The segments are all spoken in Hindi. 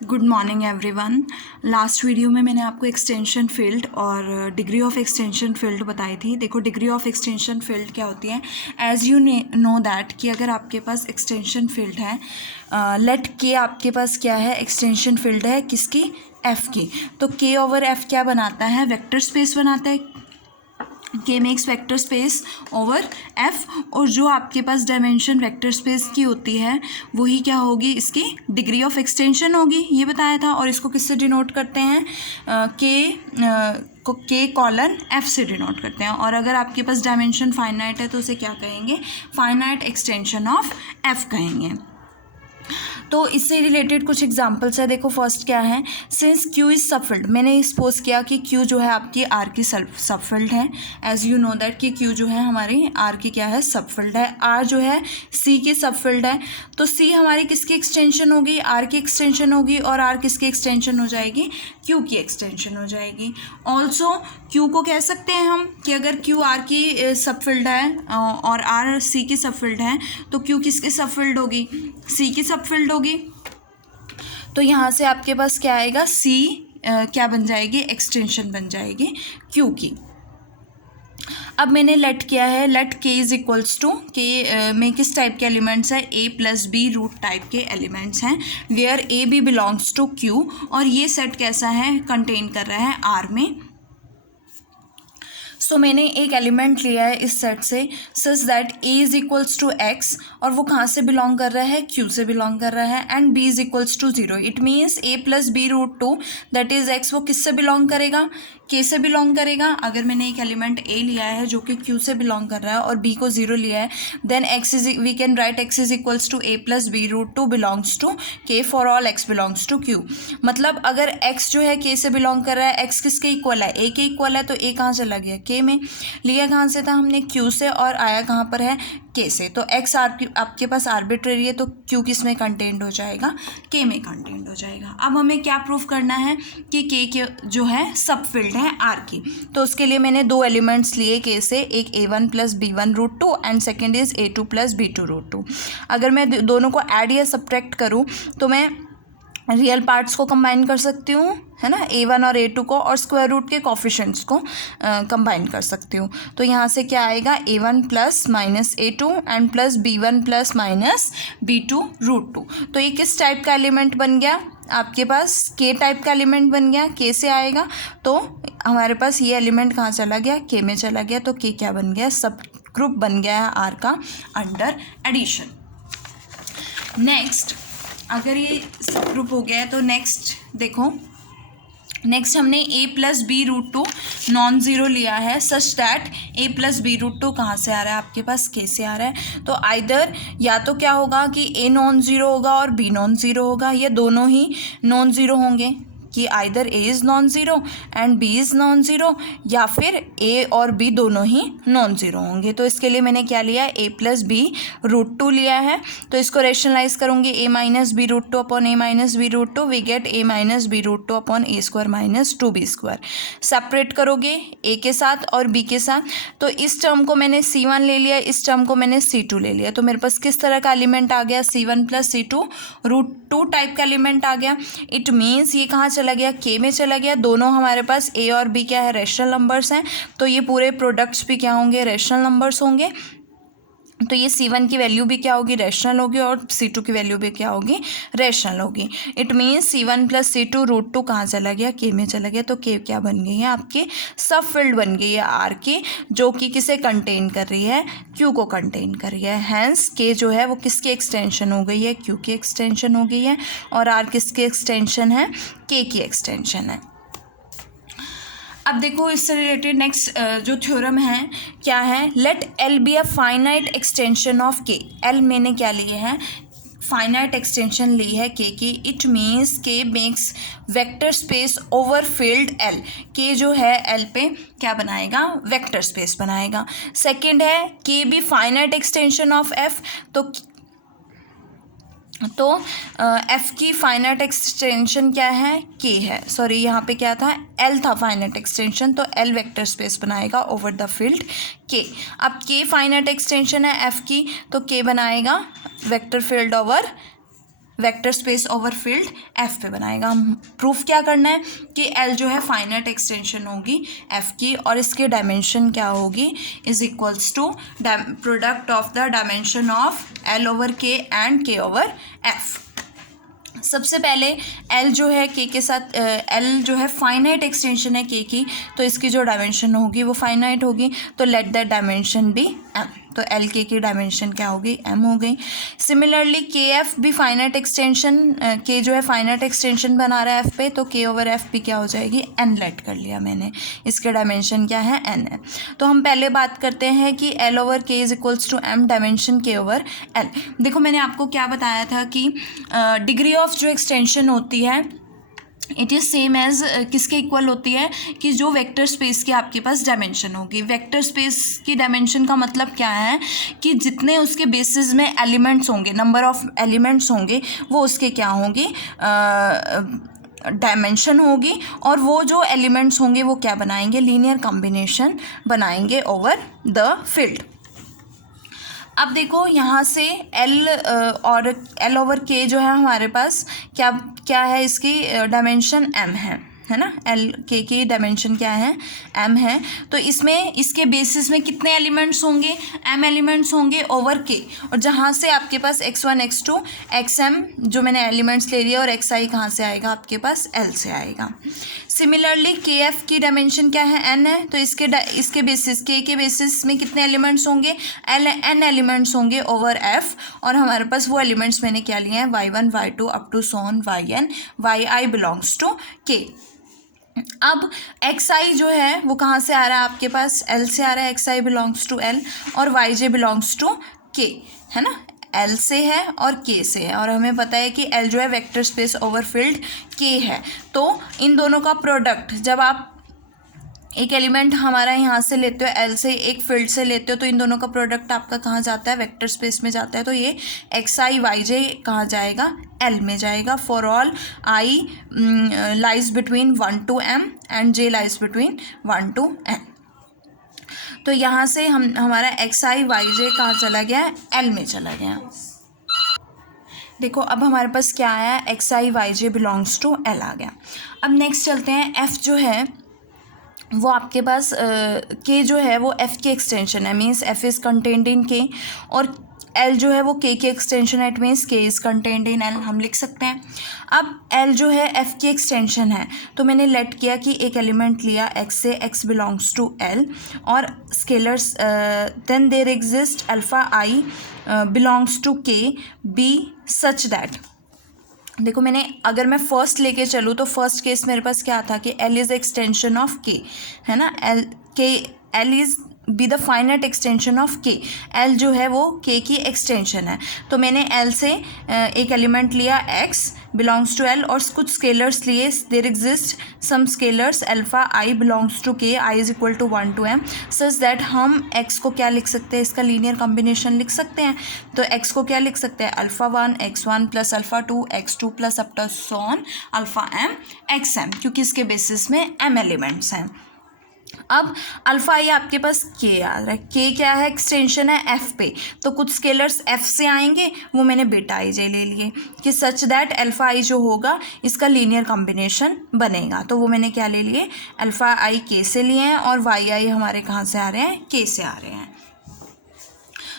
Good morning everyone. Last video में मैंने आपको एक्सटेंशन फील्ड और डिग्री ऑफ एक्सटेंशन फील्ड बताई थी। देखो डिग्री ऑफ एक्सटेंशन फील्ड क्या होती है। एज यू नो दैट कि अगर आपके पास एक्सटेंशन फील्ड है, लेट के आपके पास क्या है, एक्सटेंशन फील्ड है किसकी, एफ़ की। तो के ओवर एफ़ क्या बनाता है, वेक्टर स्पेस बनाता है। के makes vector space over F, और जो आपके पास डायमेंशन वेक्टर स्पेस की होती है वही क्या होगी, इसकी डिग्री ऑफ एक्सटेंशन होगी, ये बताया था। और इसको किससे डिनोट करते हैं, के कॉलन एफ से डिनोट करते हैं। और अगर आपके पास डायमेंशन फाइनाइट है तो उसे क्या कहेंगे, फाइनाइट एक्सटेंशन ऑफ एफ कहेंगे। तो इससे रिलेटेड कुछ एग्जांपल्स है। देखो फर्स्ट क्या है, सिंस क्यू इज सबफील्ड, मैंने सपोज किया कि क्यू जो है आपकी आर की सबफील्ड है। एज यू नो दैट कि क्यू जो है हमारी आर की क्या है, सबफील्ड है। आर जो है सी की सबफील्ड है। तो सी हमारी किसकी एक्सटेंशन होगी, आर की एक्सटेंशन होगी, और आर किसकी एक्सटेंशन हो जाएगी, क्यू की एक्सटेंशन हो जाएगी। ऑल्सो क्यू को कह सकते हैं हम कि अगर क्यू आर की सबफील्ड है और आर सी की सबफील्ड है तो क्यू किसकी सबफील्ड होगी, सी की सबफील्ड होगी। तो यहाँ से आपके पास क्या आएगा, सी क्या बन जाएगी, एक्सटेंशन बन जाएगी क्यू की। अब मैंने लेट किया है, लेट के इज इक्वल्स टू के में किस टाइप के एलिमेंट्स हैं, a plus b root type के एलिमेंट्स हैं, where a b belongs to Q. और ये सेट कैसा है, कंटेन कर रहा है आर में। सो मैंने एक एलिमेंट लिया है इस सेट से, such that a is equals to x, और वो कहाँ से बिलोंग कर रहा है, क्यू से बिलोंग कर रहा है, and b is equals to 0। It means a plus b root 2 that is x, वो किससे बिलोंग करेगा, के से बिलोंग करेगा। अगर मैंने एक एलिमेंट ए लिया है जो कि क्यू से बिलोंग कर रहा है और बी को 0 लिया है, then x is, we can write x is equals to a plus b root 2 belongs to k for all x belongs to q. मतलब अगर एक्स जो है के से बिलोंग कर रहा है, एक्स किसके इक्वल है, ए के इक्वल है, तो ए कहाँ चला गया, के में। लिया कहाँ से था हमने, क्यू से, और आया कहाँ पर है, के से। तो एक्स आपके पास आर्बिट्रेरी है, तो क्यू किस में कंटेंट हो जाएगा, के में कंटेंट हो जाएगा। अब हमें क्या प्रूफ करना है कि के जो है सब फील्ड है आर की। तो उसके लिए मैंने दो एलिमेंट्स लिए के से, एक a1 plus b1 root 2 and second is a2 plus b2 root 2। अगर मैं दोनों को ऐड या सब्ट्रैक्ट करूँ तो मैं रियल पार्ट्स को कंबाइन कर सकती हूँ, है ना, a1 और a2 को, और स्क्वायर रूट के कोफिशिएंट्स को कंबाइन कर सकती हूँ। तो यहाँ से क्या आएगा, a1 plus minus a2 and plus b1 plus minus b2 root 2। तो ये किस टाइप का एलिमेंट बन गया, आपके पास के टाइप का एलिमेंट बन गया, के से आएगा। तो हमारे पास ये एलिमेंट कहाँ चला गया, के में चला गया। तो के क्या बन गया, सब ग्रुप बन गया है आर का अंडर एडिशन। नेक्स्ट, अगर ये सब ग्रुप हो गया है तो नेक्स्ट देखो, नेक्स्ट हमने a plus b root 2 non zero लिया है, such that a plus b root 2 कहाँ से आ रहा है, आपके पास k से आ रहा है। तो आइदर या तो क्या होगा कि a नॉन ज़ीरो होगा और b नॉन ज़ीरो होगा, या दोनों ही नॉन ज़ीरो होंगे, कि either a is non zero and b is non zero, या फिर a और b दोनों ही नॉन ज़ीरो होंगे। तो इसके लिए मैंने क्या लिया, a प्लस बी रूट 2 लिया है। तो इसको रेशनलाइज करूँगी, a minus b root 2 upon a minus b root 2, we get a minus b root 2 upon a square minus 2b square. Separate करोगे a के साथ और b के साथ, तो इस टर्म को मैंने c1 ले लिया, इस टर्म को मैंने c2 ले लिया। तो मेरे पास किस तरह का एलिमेंट आ गया, c1 plus c2 root 2 type का एलिमेंट आ गया। इट मीन्स ये कहाँ चला गया, के में चला गया। दोनों हमारे पास a और b क्या है, रैशनल नंबर्स हैं, तो ये पूरे प्रोडक्ट्स भी क्या होंगे, रैशनल नंबर्स होंगे। तो ये c1 की वैल्यू भी क्या होगी, रैशनल होगी, और c2 की वैल्यू भी क्या होगी, रैशनल होगी। It means c1 plus c2 root 2 कहाँ चला गया, के में चला गया। तो के क्या बन गई है, आपकी सब फील्ड बन गई है आर की, जो कि किसे कंटेन कर रही है, क्यू को कंटेन कर रही है। हैंस के जो है वो किसकी एक्सटेंशन हो गई है, क्यू की एक्सटेंशन हो गई है, और आर किसकी एक्सटेंशन है, के की एक्सटेंशन है। अब देखो इससे रिलेटेड नेक्स्ट जो थ्योरम है क्या है, let L be a finite extension of K. L मैंने क्या लिए हैं, फाइनाइट एक्सटेंशन ली है के की। इट मीन्स के makes vector space over field L. के जो है एल पे क्या बनाएगा, वेक्टर स्पेस बनाएगा। सेकंड है के be finite extension of F. तो एफ़ की फाइनाइट एक्सटेंशन क्या है, के है, सॉरी यहाँ पे क्या था, एल था फाइनाइट एक्सटेंशन, तो एल वेक्टर स्पेस बनाएगा ओवर द फील्ड के। अब के फाइनाइट एक्सटेंशन है एफ़ की, तो के बनाएगा vector field over vector space over field F पे बनाएगा। हम प्रूफ क्या करना है कि एल जो है फाइनाइट एक्सटेंशन होगी एफ की, और इसके डायमेंशन क्या होगी, is equals to product of the dimension of L over K and K over F. सबसे पहले एल जो है के के साथ, एल जो है फाइनाइट एक्सटेंशन है के की, तो इसकी जो डायमेंशन होगी वो फाइनाइट होगी, तो let that dimension be M. तो एल के की डायमेंशन क्या होगी, एम हो गई। सिमिलरली के एफ भी फाइनाइट एक्सटेंशन, के जो है फाइनाइट एक्सटेंशन बना रहा है एफ पे, तो के ओवर एफ भी क्या हो जाएगी, एन लेट कर लिया मैंने, इसके डायमेंशन क्या है, एन है। तो हम पहले बात करते हैं कि L over K is equals to M dimension K over L. देखो मैंने आपको क्या बताया था कि डिग्री ऑफ जो एक्सटेंशन होती है इट इज़ सेम एज किसके इक्वल होती है, कि जो वेक्टर स्पेस की आपके पास डायमेंशन होगी। वेक्टर स्पेस की डायमेंशन का मतलब क्या है कि जितने उसके बेसिस में एलिमेंट्स होंगे, नंबर ऑफ एलिमेंट्स होंगे, वो उसके क्या होंगे, डायमेंशन होगी, और वो जो एलिमेंट्स होंगे वो क्या बनाएंगे, लीनियर कॉम्बिनेशन बनाएंगे ओवर द फील्ड। अब देखो यहाँ से एल और एल ओवर के जो है हमारे पास क्या क्या है, इसकी डायमेंशन एम है ना, एल के की डायमेंशन क्या है, एम है। तो इसमें इसके बेसिस में कितने एलिमेंट्स होंगे, एम एलिमेंट्स होंगे ओवर के, और जहाँ से आपके पास x1 x2 xm जो मैंने एलिमेंट्स ले लिया, और xi कहाँ से आएगा आपके पास, l से आएगा। सिमिलरली के एफ की डायमेंशन क्या है, n है, तो इसके बेसिस के बेसिस में कितने एलिमेंट्स होंगे, n एलिमेंट्स होंगे ओवर f, और हमारे पास वो एलिमेंट्स मैंने क्या लिए हैं, y1 y2 up to so on yn, yi belongs to k। अब xi जो है वो कहाँ से आ रहा है आपके पास, l से आ रहा है, xi बिलोंग्स टू l, और yj बिलोंग्स टू k, है ना, L से है और K से है, और हमें पता है कि L जो है vector space over field K है। तो इन दोनों का प्रोडक्ट, जब आप एक एलिमेंट हमारा यहाँ से लेते हो, L से एक फील्ड से लेते हो, तो इन दोनों का प्रोडक्ट आपका कहाँ जाता है, वेक्टर स्पेस में जाता है। तो ये xi yj कहाँ जाएगा, L में जाएगा, for all i lies between 1 to m and j lies between 1 to n। तो यहाँ से हमारा xi yj कहाँ चला गया, L में चला गया। देखो अब हमारे पास क्या आया, xi yj belongs to L आ गया। अब नेक्स्ट चलते हैं, f जो है वो आपके पास k जो है वो f की एक्सटेंशन है, means f is contained in k, और L जो है वो k की एक्सटेंशन है, it means k is contained in L, हम लिख सकते हैं। अब L जो है f की एक्सटेंशन है, तो मैंने लेट किया कि एक एलिमेंट लिया x से, x बिलोंग्स टू L, और scalars, then there exist alpha i belongs to k b such that, देखो मैंने अगर मैं फर्स्ट लेके चलूँ तो फर्स्ट केस मेरे पास क्या था कि L is extension of K, है ना, L is be the finite extension of K, L जो है वो K की एक्सटेंशन है। तो मैंने L से एक एलिमेंट लिया x बिलोंग्स टू L, और कुछ स्केलर्स लिए, there exist some scalars alpha i belongs to K, i is equal to 1 to m, such that हम x को क्या लिख सकते हैं, इसका लीनियर कॉम्बिनेशन लिख सकते हैं। तो x को क्या लिख सकते हैं, alpha 1 x1 plus alpha 2 x2 plus up to so on alpha m xm, क्योंकि इसके बेसिस में m एलिमेंट्स हैं। अब अल्फ़ा आई आपके पास k आ रहा है, k क्या है, एक्सटेंशन है f पे, तो कुछ स्केलर्स f से आएंगे, वो मैंने बेटा आई जे ले लिए कि सच दैट अल्फ़ा आई जो होगा इसका लीनियर कॉम्बिनेशन बनेगा। तो वो मैंने क्या ले लिए, अल्फ़ा आई k से लिए हैं, और y आई हमारे कहाँ से आ रहे हैं, k से आ रहे हैं।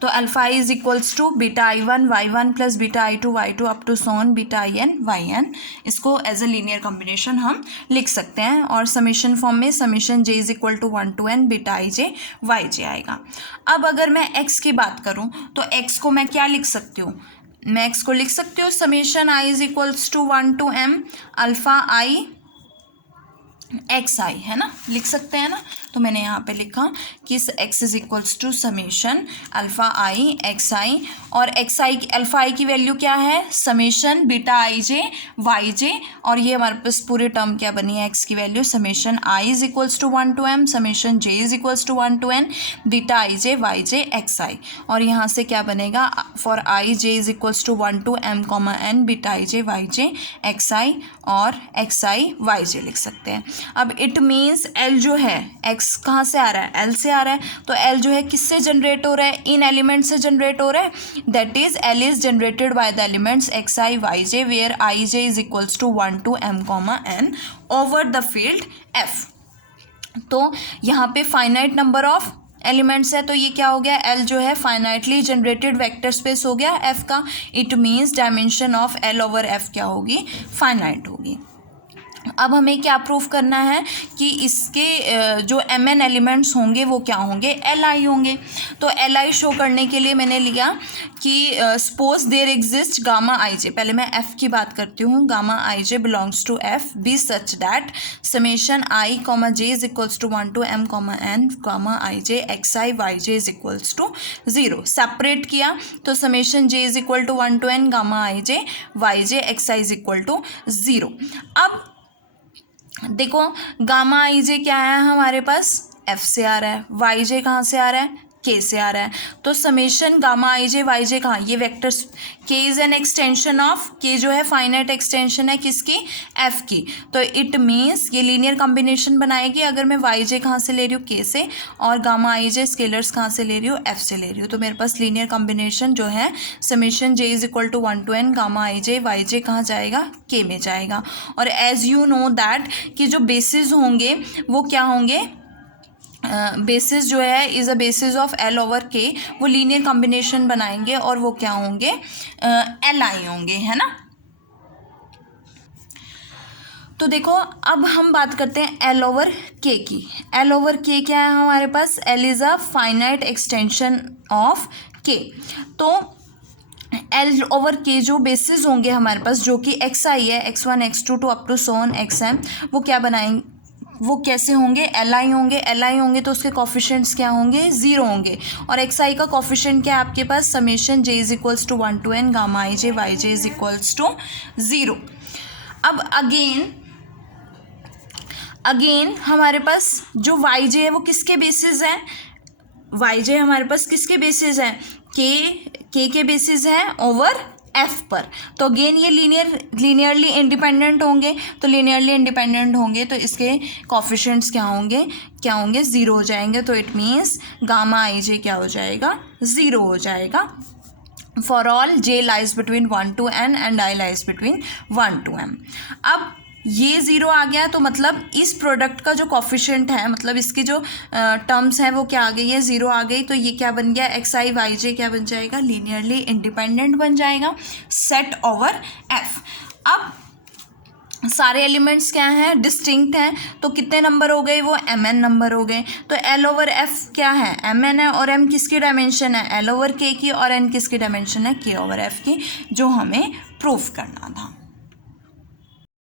तो alpha i is equals to beta i1 y1 plus beta i2 y2 up to so on beta in yn, इसको एज अ लीनियर कॉम्बिनेशन हम लिख सकते हैं, और समीशन फॉर्म में summation j is equal to 1 to n beta ij yj आएगा। अब अगर मैं x की बात करूँ तो x को मैं क्या लिख सकती हूँ, मैं x को लिख सकती हूँ summation i is equals to 1 to m alpha i x i, है ना, लिख सकते हैं ना। तो मैंने यहाँ पे लिखा कि x is equals to summation alpha i x i, और एक्स आई अल्फ़ा आई की वैल्यू क्या है, summation beta i j y j, और ये हमारे पास पूरे टर्म क्या बनी है, x की value summation i is equals to 1 to m summation j is equals to 1 to n beta i j y j x i, और यहाँ से क्या बनेगा, for i j is equals to 1 to m n beta i j y j x i और एक्स आई वाई जे लिख सकते हैं। अब इट मीन्स एल जो है एक्स कहाँ से आ रहा है, एल से आ रहा है, तो एल जो है किससे जनरेट हो रहा है, इन एलिमेंट से जनरेट हो रहा है, that is L is generated by the elements x i y j where i j is equals to 1 to m, n over the field F. तो यहाँ पे फाइनाइट नंबर ऑफ एलिमेंट्स है, तो ये क्या हो गया, एल जो है फाइनाइटली जनरेटेड वेक्टर स्पेस हो गया एफ का। It means dimension of L over F क्या होगी, फाइनाइट होगी। अब हमें क्या प्रूव करना है कि इसके जो एम एन एलिमेंट्स होंगे वो क्या होंगे, एल आई होंगे। तो एल आई शो करने के लिए मैंने लिया कि suppose there exist gamma i j, पहले मैं एफ की बात करती हूँ, gamma i j belongs to f b such that summation i comma j is equals to 1 to m, n gamma i j x i y j is equals to 0। Separate किया तो summation j is equal to 1 to n gamma i j y j x i is equal to 0। अब देखो गामा आई जे क्या है हमारे पास, एफ से आ रहा है, वाई जे कहाँ से आ रहा है, के से आ रहा है। तो summation gamma i j y j कहाँ, ये वेक्टर्स, के इज एन एक्सटेंशन ऑफ, के जो है फाइनाइट एक्सटेंशन है किसकी, एफ की। तो इट मीन्स ये लीनियर कॉम्बिनेशन बनाएगी अगर मैं वाई जे कहाँ से ले रही हूँ, के से, और गामा आई जे स्केलर्स कहाँ से ले रही हूँ, एफ से ले रही हूँ। तो मेरे पास लीनियर कॉम्बिनेशन जो है summation j is equal to 1 to n gamma i j y j कहाँ जाएगा, के में जाएगा। और एज यू नो दैट कि जो बेसिस होंगे वो क्या होंगे, बेसिस जो है is a basis of L over के, वो लीनियर कॉम्बिनेशन बनाएंगे और वो क्या होंगे, एल आई होंगे, है ना। तो देखो अब हम बात करते हैं एल ओवर के की। एल ओवर के क्या है हमारे पास, l is a finite extension of k. तो एल ओवर के जो बेसिस होंगे हमारे पास, जो कि एक्स आई है, x1 x2 to up to so on x m, वो क्या बनाएंगे, वो कैसे होंगे, एल आई होंगे। एल आई होंगे तो उसके कॉफिशेंट्स क्या होंगे, 0 होंगे। और एक्स आई का कॉफिशेंट क्या है आपके पास, summation j is equals to 1 to n gamma i j y j is equals to 0। अब अगेन हमारे पास जो वाई जे है वो किसके बेसिस है, वाई जे हमारे पास किसके बेसिस है, के के बेसिस है ओवर एफ पर। तो अगेन ये लीनियरली इंडिपेंडेंट होंगे, तो लीनियरली इंडिपेंडेंट होंगे तो इसके कॉफिशेंट्स क्या होंगे 0 हो जाएंगे। तो इट मीन्स गामा आई जे क्या हो जाएगा, 0 हो जाएगा for all j lies between 1 to n and i lies between 1 to m। अब ये 0 आ गया तो मतलब इस प्रोडक्ट का जो कॉफिशेंट है, मतलब इसकी जो टर्म्स हैं वो क्या आ गई है, 0 आ गई। तो ये क्या बन गया, एक्स आई वाई जे क्या बन जाएगा, लीनियरली इंडिपेंडेंट बन जाएगा सेट ओवर एफ। अब सारे एलिमेंट्स क्या हैं, डिस्टिंक्ट हैं, तो कितने नंबर हो गए, वो एम एन नंबर हो गए। तो एल ओवर एफ क्या है, एम एन है, और एम किसकी डायमेंशन है, एल ओवर के की, और एन किसकी डायमेंशन है, के ओवर एफ की, जो हमें प्रूफ करना था।